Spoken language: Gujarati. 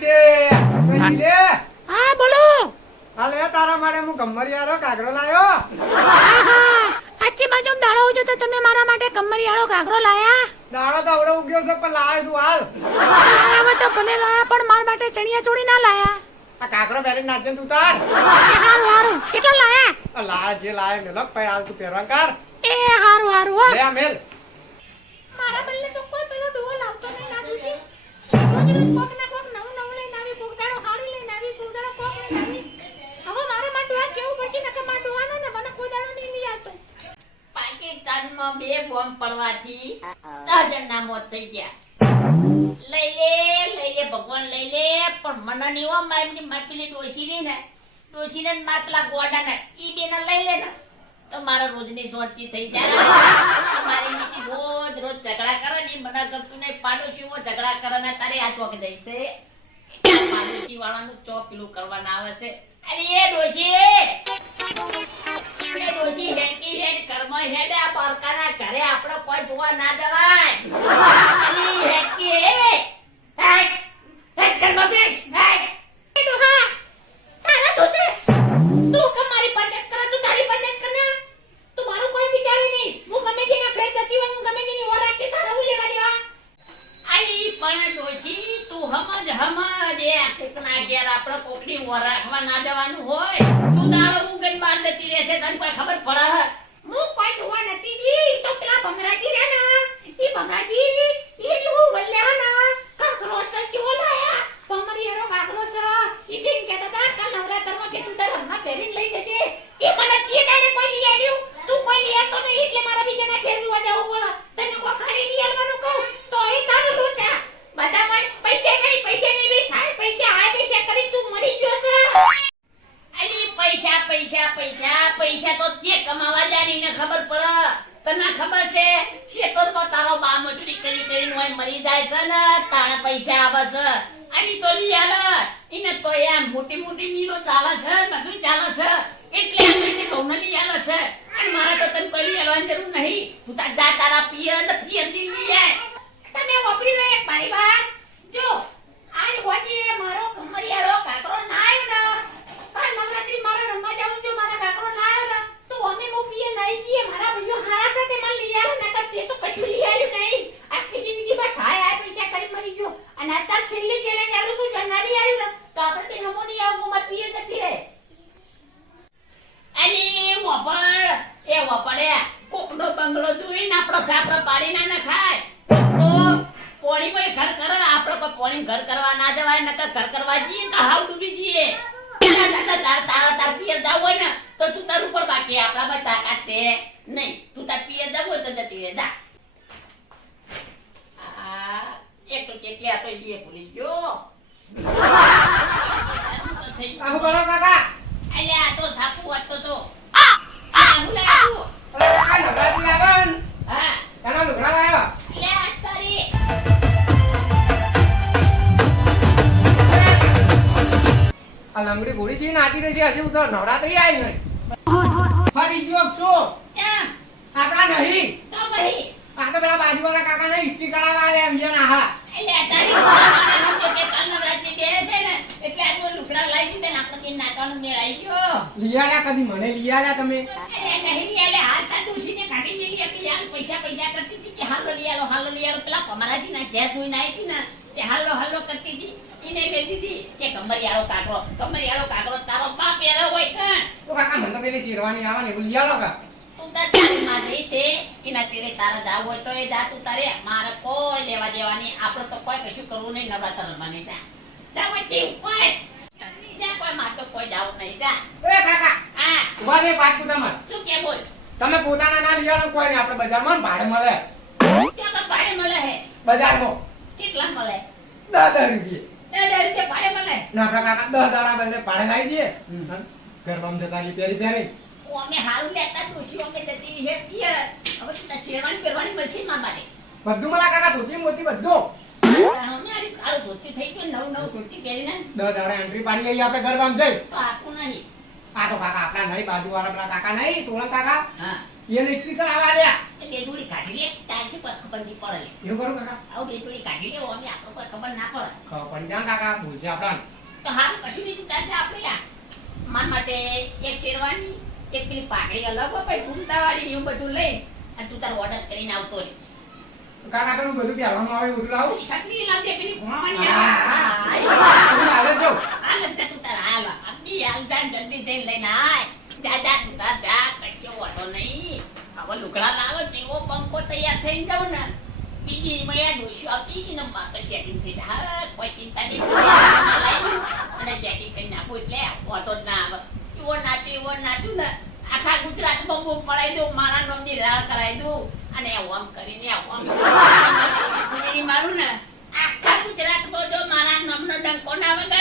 ડોશી લે. હા બોલો. હાલે તારા માટે હું કમરિયારો કાગરો લાયો. આછી બાજુ દાડો ઉજો તો તમે મારા માટે કમરિયાળો ઘાઘરો લાયા. દાડો તો આવડો ઉગ્યો છે પણ લાયો છું હાલ. હવે તો ભલે લાયા પણ મારા માટે ચણિયા ચોળી ના લાયા. આ કાગરો પહેરી નાચે તું તાર. હારું હારું કેટલા લાયા? લાય જે લાય મેલક ભાઈ હાલ તું પહેરવા કર. એ હારું હારું હો. લે આ મેલ. મારા બલ્લે તો કોઈ પેલો ડોલ લાવતો નહીં ના દૂધી. રોજ રોજ કોક ના કોક નવું નવું લઈને આવી, કોક દાડો હાડી લઈને આવી, કોક દાડો કોક લઈને આવી. હવે મારે માં ડોહા કેવું પડશે નકર માં ડોહાનો ને મને કોઈ દાડો નહીં લઈ આવતો. પાકિસ્તાનમાં 2 બોમ્બ પડવાથી 10 જણના મોત થઈ ગયા. લઈ લે ભગવાન લઈ લે, પણ મને નહીં હો મારી પેલી ડોશીને માર પેલા ગોડાને ઈ બેને લઈ લે ને તો મારા રોજની શાંતિ થઈ જાય. મારી નીચે રોજ ઝઘડા કરે ને મને ગમતું નહીં. પાડોશીમાં ઝઘડા કરે ને તારે આ ચોક જઈશે પાડોશી વાળાનું ચોક પેલું કરવાના આવે છે. અરે એ ડોશી હેડકી હેડ કર્મ હેડ આ બરકાના ઘરે આપણે કોઈ જોવા ના જવાય. અલી હેડકી હેડ કર્મ બેસ હેડ એ ડોહા તારા સોસે તું કે મારી પંચાયત કરે, તું તારી પંચાયત કરને. તું મારું કોઈ વિચારે નહીં. હું ગમે તેના ઘરે જતી હોય, હું ગમે તેની ઓર રાખતી તારા હું લેવા દેવા. અલી પણ ડોશી તું સમજ એ કોકના ઘેર આપણે કોકની ઓર રાખવા ના જવાનું હોય. તું દાડો ઉગન બાર જતી રહેશે તને કોઈ ખબર પડે? હું કોઈ ડોહા નથી જી. તો પેલા ભમરાજી રે ને ઈ ભમરાજી ઈ જે હું વલ્યા ના કાકરો સચો લાયા ભમરીનો કાકરો સ ઈ કેમ કેતા તા કાલ નવરાત્રમાં કે તું તાર રમવા પહેરીને લઈ જજે. ઈ મને કીએ તારે કોઈ લઈ આવ્યું, તું કોઈ લઈ આવતો નહીં એટલે મારા બીજાના ઘેર જોવા જવું પડે. તને કોઈ ખાલી લઈ આવવાનું કહું તો એ તારું લોચા બધા પૈસા નહીં બે સાહેબ પૈસા કરી તું મરી ગયો છે. અલી પૈસા તો તે કમાવા જાની ને ખબર પડે. તને ખબર છે શેતરમાં તારો બા મજૂરી કરીને હોય મરી જાય છે ને તાણે પૈસા આવે છે. અને તો લઈ આલે એને તો એમ મોટી મિલો ચાલે છે, બધું ચાલે છે એટલે એને ઘઉંને લઈ આલે છે. અને મારે તો તને કોઈ લઈ આવવાની જરૂર નહીં. તું તાર જા તારા પિયર થી લઈ આય. તમે વાપરી લો એક મારી વાત. જો આજ હોજે મારો કમરિયાળો કાકરો ના આવ્યો ને કાલ નવરાત્રી મારે રમવા જાવું, જો મારા કાકરો ના આવ્યો ને તો અમે મોપીએ નહીં કીએ મારા ભાઈઓ હારા સાથે મને લઈ આવ્યો ને તો તે તો કશું લઈ આવ્યું નહીં. આખી જિંદગીમાં સાય આ પૈસા કરી મરી ગયો અને અત્યારે છેલ્લી કેલે ચાલુ છું જના લઈ આવ્યું ને તો આપણે તે હમો નહીં આવું માર પીએ જતી રહે. અલી વપડે કોકનો બંગલો જોઈને આપણો સાપરો પાડી ના ખાય. પોણી કોઈ ઘર કરે આપણે કોઈ પોણી ઘર કરવા ના જવાય, નકર ઘર કરવા જઈએ કે હાવ ડૂબી જઈએ. તાર પિયર જાવ હોય ને તો તું તાર ઉપર બાકી આપણામાં તાકાત છે નહીં. તું તાર પિયર જાવ હોય તો જતી રહે જા. એક તો કેટલી આ તો ઈએ ભૂલી ગયો. આહુ કરો કાકા. અલે આ તો સાપુ હતો તો હું લાવ્યો. આ નવરાત્રી આવે ને હા એના લુગડા લાયો. અલે આ તારી આ લંગડી ઘોડી જેવી નાચી રહી છે. હજી તો નવરાત્રી આવી નહીં. ફરી ગયો શું કેમ આપણા નહીં. તો ભાઈ આ તો પેલા બાજુવાળા કાકાને ઇસ્ત્રી કરાવવા આવ્યા એમ આહા. એટલે તારી સમજો કે કાલ નવરાત્રી બે છે ને એટલે આ તો લુકડા લાવી દીધા ને આપણે કે નાચવાનો મેળ આવી ગયો. લીયાલા કદી મને લીયાલા તમે. એટલે નહીં લે હાલ તા ડોશીને કાઢી મેલી આપી યાર પૈસા કરતી હતી કે હાલો લઈ આલો પેલા પમારાજી ના ઘેર જોઈને આવી હતી ને તે હાલો કરતી હતી. ઈને મેલી દીધી કે કમરિયાળો કાકરો તારો બાપ એરો હોય કાં. તો કાકા મને તો પેલી શેરવાની આવે ને એવું લીયાલો કા. તું તાર તારી માં જઈ છે એના ચેડે તારા જાવ હોય તો એ જા તું તારે. મારે કોઈ લેવા દેવાની આપણે તો કોઈ કશું કરવું નહીં. નવરાત્ર રમવાની જા વચ્ચે ઉપર જા કોઈ માં તો કોઈ જાવ નહીં જા. એ કાકા હા ઉભા દે પાછું તમે. શું કે બોલ તમે પોતાના ના લીયાલો કોઈ નહીં. આપણે બજારમાં ભાડે મળે. ક્યાં તો ભાડે મળે હે બજારમાં કેટલા મળે? 10 રૂપિયા. 10 રૂપિયા ભાડે મળે. ના આપણા કાકા 10 દાડા બદલે ભાડે લાવી દે. ઘરમાં જતા પેરી અમે હારું લેતા ડોશી અમે જતી હે પિયર. હવે તું તાર શેરવાની પહેરવાની મળશે માં માટે બધું मला કાકા ધોતી મોતી બધું. અમે આરી કાળો ધોતી થઈ ગયો નવ ધોતી પહેરીને 10 દાડા એન્ટ્રી પાડી લઈએ આપણે ઘરમાં જઈ. તો આખું નહીં. આ તો કાકા આપણા નહીં બાજુવાળા પેલા કાકા નહીં સોલંક કાકા હા એને ઇસ્ત્રી કરાવવા દે. એ બે જોડી કાઢી લે ચાલશે કોઈ ખબર નહીં પડે લે. એવું કરું કાકા આવું બે જોડી કાઢી લેવો અમે આપણે કોઈ ખબર ના પડે ખબર પડી જાય કાકા ભૂલશે આપણાને તો હારું કશું નહીં તારે આપણે યાર માન માટે એક શેરવાની એક પેલી પાઘડી અલગ હો ભાઈ ઘૂમતાવાળી ને એવું બધું લઈ અને તું તારો ઓર્ડર કરીને આવતો રહે. કાકા તો બધું પહેરવાનું આવે બધું લાવું છત્રી લાવજે પેલી ઘુમાવાની હા, હાલે જો હાલ જ તું તાર હાલ આપી હાલ જા જલ્દી જઈને લઈને આય જા જા તું તાર જા કશો વાંધો નહીં. હવે લુગડા લાવો જેવો પંખો તૈયાર થઈને જાવ ને બીજી મયા ડોશી આવતી છે ને મારે તો સેટિંગ થઈ જાય હા કોઈ ચિંતા નહીં અને સેટિંગ કરી નાખું એટલે વાંધો જ ના આવે. એવો નાચ્યું ને આખા ગુજરાતમાં બૂમ પડાવી દઉં મારા નામની રાડ કરાવી દઉં અને આમ કરીને મારું ને આખા ગુજરાતમાં જો મારા નામનો ડંકો ના વગાડે